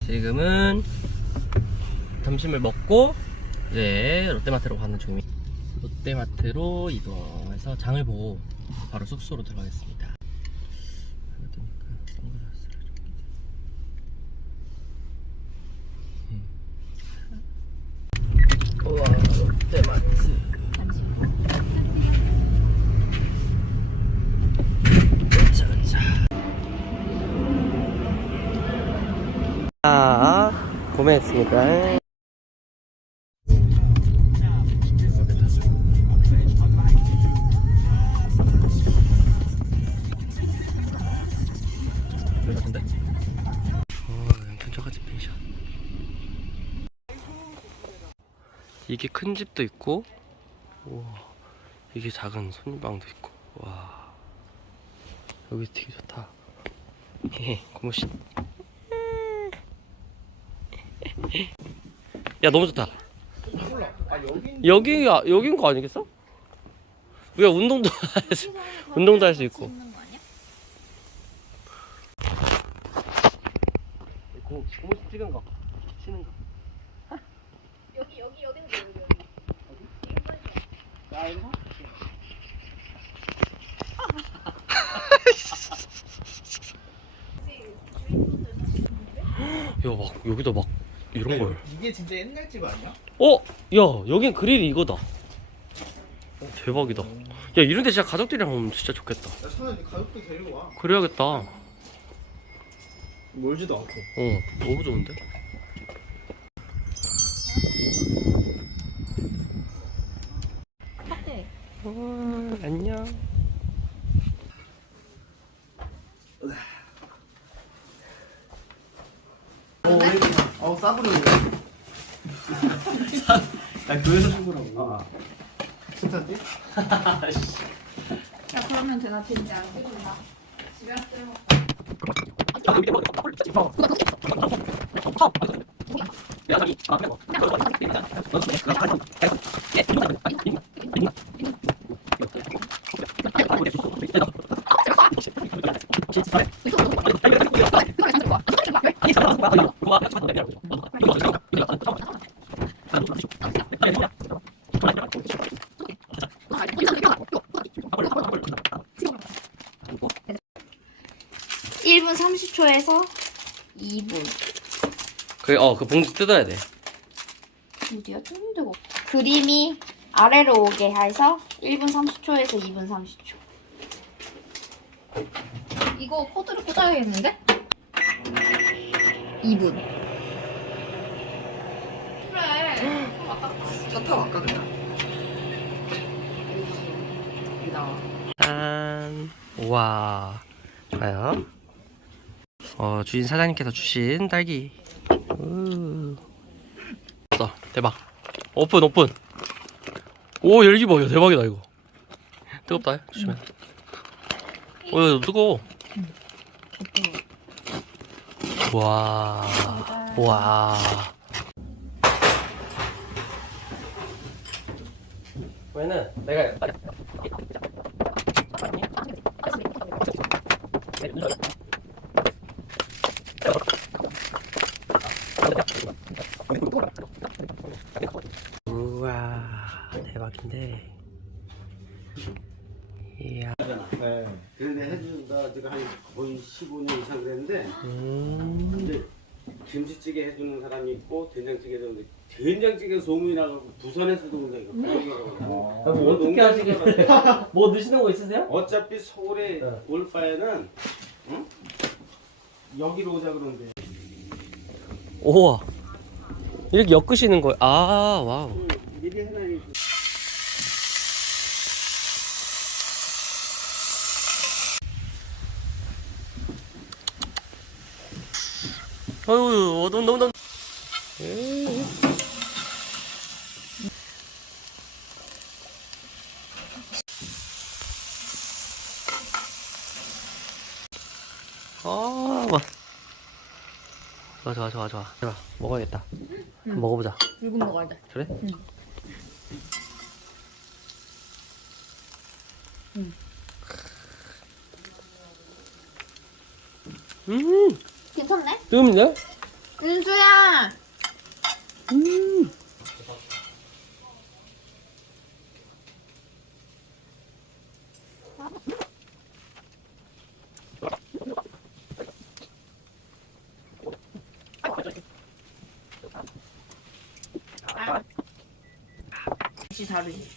지금은 점심을 먹고 이제 롯데마트로 가는 중입니다. 롯데마트로 이동해서 장을 보고 바로 숙소로 들어가겠습니다. 그러니까 선글라스를 좀. 우와, 롯데마트. 자, 구매했습니다. 같은데? 양천저가집 펜션. 이게 큰 집도 있고, 우와, 이게 작은 손님방도 있고, 와, 여기 되게 좋다. 헤헤, 고무신. 야, 너무 좋다. 여긴 거 아니겠어? 우리가 운동도 할 수 있고. 고무신 찍은 거, 치는 거. 여기인데 여기. 야, 이거? 야, 막 여기다 막 이런 걸. 이게 진짜 옛날 집 아니야? 야, 여긴 그릴이 이거다. 대박이다. 야, 이런데 진짜 가족들이랑 오면 진짜 좋겠다. 야, 천원 가족도 데리고 와. 그래야겠다. 멀지도 않고. 너무 좋은데? 네. 안녕. 싸구려. 야, 교회에서 신고라고. 진짜지? 야 그러면 되나 되는지 안 찍은다. 집에 와서 (1분 30초에서) (2분) 그 봉지 뜯어야 돼. 어디야? 뜯는 데가 없다. 그림이 아래로 오게 해서 1분 30초에서 2분 30초. 이거 코드를 꽂아야겠는데? 2분. 그래. 차 타고 아까 그냥. 여기 나와. 짠. 우와. 좋아요. 주인 사장님께서 주신 딸기. 대박. 오픈. 오, 열기 봐. 야, 대박이다 이거. 뜨겁다. 조심해. 야, 뜨거워. 와. 왜는 내가 우와, 대박인데. 이야. 네. 그런데 해준다 지금 한 거의 15년 이상 그랬는데 근데 김치찌개 해주는 사람이 있고 된장찌개 해주는데 된장찌개 소문이 나가고 부산에서도 온다 이거. 뭐 어떻게 하시겠어요? 뭐 넣으시는 거 있으세요? 어차피 서울에 네. 올 바에는 응? 여기로 오자 그러는데 우와, 이렇게 엮으시는 거예요? 아, 와우. 미리 해놔야지. 어휴, 너무. 좋아. 먹어야겠다. 먹어보자. 이거 먹어야 돼. 그래? 응. 괜찮네? 뜨거운데? 은수야. 역시 다르지.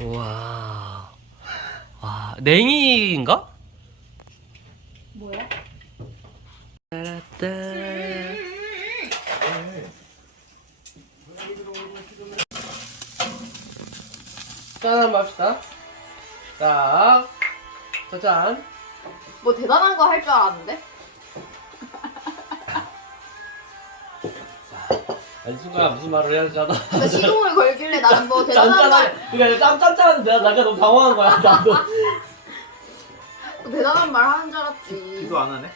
우와. 와, 냉이인가? 뭐야? 짠 한번 합시다. 자, 짠. 뭐 대단한 거 할 줄 알았는데? 아니, 순간 무슨 말을 해야 하잖아. 나 시동을 걸길래 나는 뭐 대단한 말, 그러니까 짠짠짠한데 내가 너무 당황한 거야, 나도. 뭐 대단한 말 하는 줄 알았지. 기도 안 하네?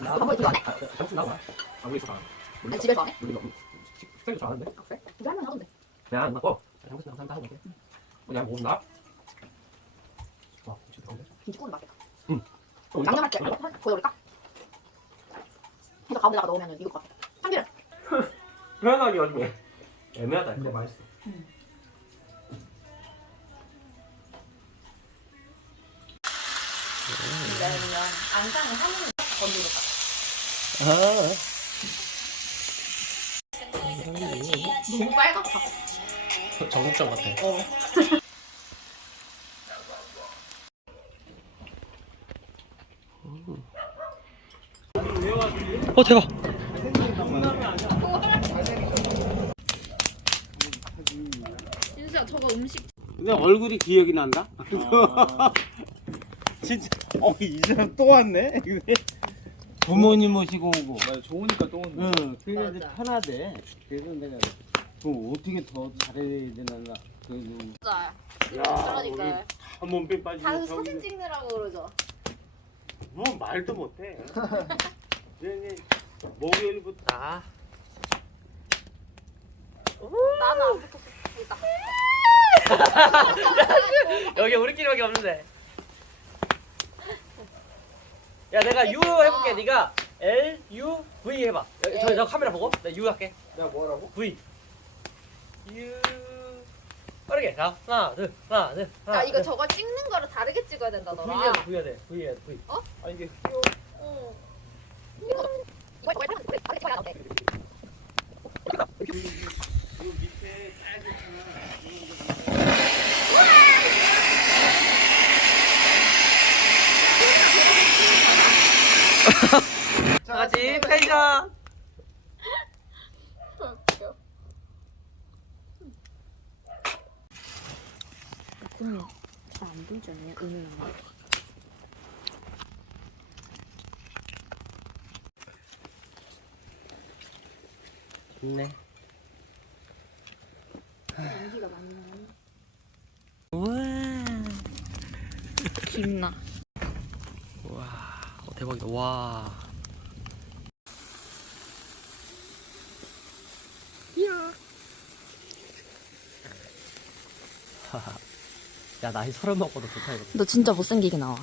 한번 기도 안 해? 안 그래서 안 해. 아니, 집에서 안 해? 식사도 안 하는데? 그래? 이거 하면 하던데. 내가 안 먹고. 잘못했나 항상 하고 있게. 그냥 먹나? 와, 진짜 좋은데? 김치국은 맛있다. 응. 양념할 때 거기 올릴까? 해서 가운데다가 넣으면 익을 것 같아. 참기름. 표현하기 어렵네. 애매하다. 근데 맛있어. 그러면 안장을 하는 건드려. 너무 빨갛다. 정육점 같아. 어. 대박. 진수야, 저거 음식. 근데 얼굴이 기억이 난다. 진짜 이 사람 또 왔네? 부모님 모시고 오고. 맞아, 좋으니까 또 오는 거야. 응, 그게 이제 맞아. 편하대. 그래서 내가 그 어떻게 더 잘해야 되나. 그래서 맞아. 야, 우리 몸빼 빠지고 다 사진 찍느라고 그러죠. 뭐 말도 못해. 이제 목요일부터 아. 나는 안 붙었어. 여기 우리끼리밖에 없는데. 야, 내가 U 해볼게. 네가 L U V 해봐. 저 카메라 보고. 나 U 할게. 내가 뭐라고? V. U. 빠르게. 자, 하나, 둘, 하나, 둘. 하나, 야, 이거 둘. 저거 찍는 거를 다르게 찍어야 된다, V 너랑. 해야 돼. V 해야 돼. V 해야 돼. V. 아 이게 어. 이거 다르게 찍어야 돼. 다 같이 펜션. 그러면 잘안 보이지 않냐? 은은한 거. 좋네. 연기가 많이 나네. 우와. 김나. 와, 대박이다. 와. 야, 나이 30 먹고도 좋다 이거. 너 진짜 못생기게 나와.